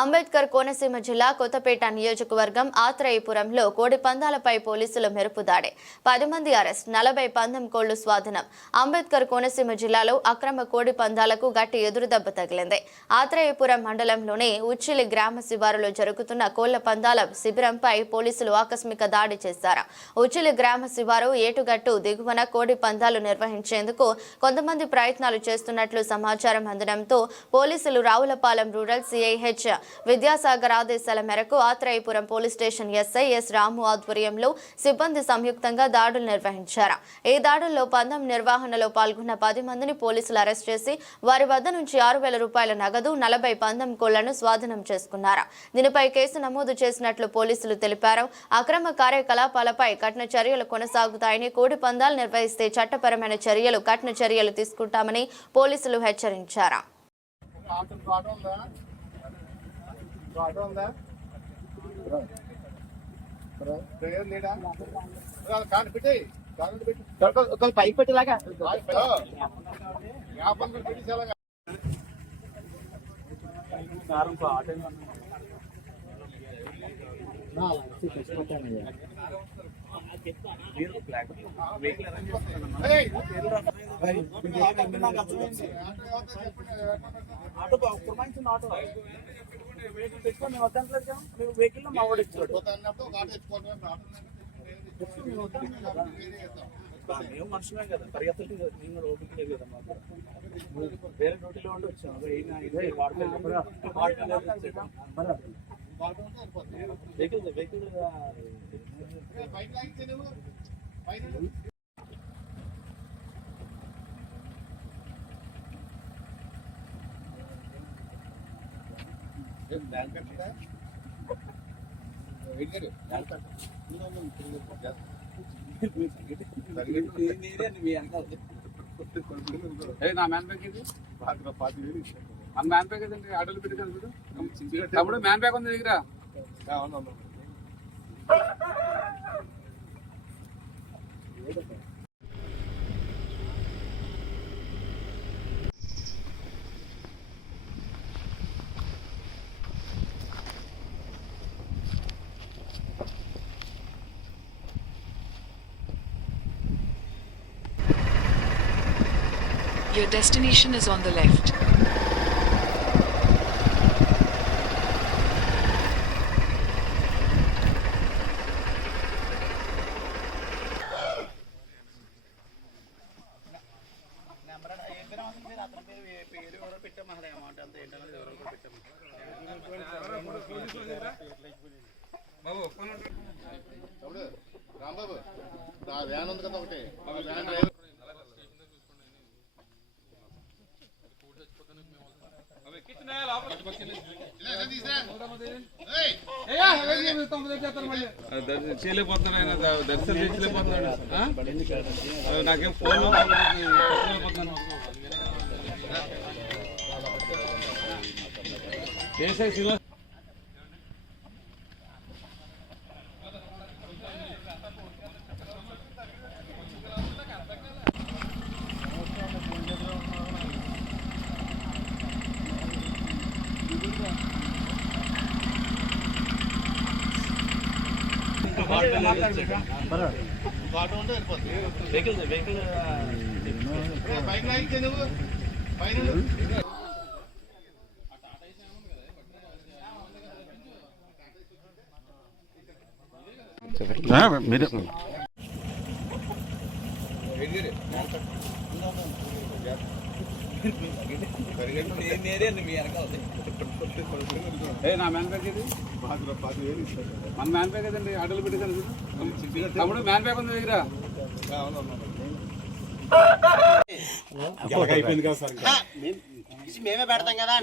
అంబేద్కర్ కోనసీమ జిల్లా కొత్తపేట నియోజకవర్గం ఆత్రేయపురంలో కోడి పందాలపై పోలీసుల మెరుపు దాడి 10 మంది అరెస్ట్ 40 పందెం కోళ్లు స్వాధీనం అంబేద్కర్ కోనసీమ జిల్లాలో అక్రమ కోడి పందాలకు గట్టి ఎదురుదెబ్బ తగిలింది ఆత్రేయపురం మండలంలోని ఉచ్చిలి గ్రామ శివారులో జరుగుతున్న కోళ్ల పందాల శిబిరంపై పోలీసులు ఆకస్మిక దాడి చేశారు ఉచ్చిలి గ్రామ శివారు ఏటుగట్టు దిగువన కోడి పందాలు నిర్వహించేందుకు కొంతమంది ప్రయత్నాలు చేస్తున్నట్లు సమాచారం అందడంతో పోలీసులు రావులపాలెం రూరల్ సిఐహెచ్ విద్యాసాగర్ ఆదేశాల మేరకు Atreyapuram police station SI S Ramu ఆధ్వర్యంలో సిబ్బంది సంయుక్తంగా దాడులు నిర్వహించారు ఈ దాడుల్లో పందెం నిర్వహణలో పాల్గొన్న 10 మందిని పోలీసులు అరెస్ట్ చేసి వారి వద్ద నుంచి 6,000 రూపాయల నగదు 40 పందెం కోళ్లను స్వాధీనం చేసుకున్నారు దీనిపై కేసు నమోదు చేసినట్లు పోలీసులు తెలిపారు అక్రమ కార్యకలాపాలపై కఠిన చర్యలు కొనసాగుతాయని కోడి పందాలు నిర్వహిస్తే చట్టపరమైన కఠిన చర్యలు తీసుకుంటామని పోలీసులు హెచ్చరించారు పైకి పెట్టేలాగా ఆటో పురమాయించిన ఆటో వెహికల్ తెచ్చుకో మేము వద్దంటలేదు మేము వెహికల్లో మా వాడు ఇచ్చాడు మేము మనుషులే కదా పరిగెత్తలేదు కదా మేము కూడా ఓపిక లేదు కదా మాకు వేరే డ్యూటీలో ఉండి వచ్చాము వెహికల్ నా మ్యాన్ బ్యాగ్ ఇది మన మ్యాన్ బ్యాగ్ ఏదండి ఆటోలు పెట్టుకోండి తమ్ముడు మ్యాన్ బ్యాగ్ ఉంది దగ్గర Your destination is on the left. Rambabu van ఉంది కదా ఒకటి చేయలేకపోతున్నాడు ఆయన దర్శనం చేయలేకపోతున్నాడు నాకేం ఫోన్ చేసే శివ మీరు నా మ్యాన్ బ్యాగ్ ఇది మన మ్యాన్ బ్యాగ్ కదండి ఆటోలు పెట్టుకోండి తమ్ముడు మ్యాన్ బ్యాగ్ ఉంది దగ్గర మేమే పెడతాం కదా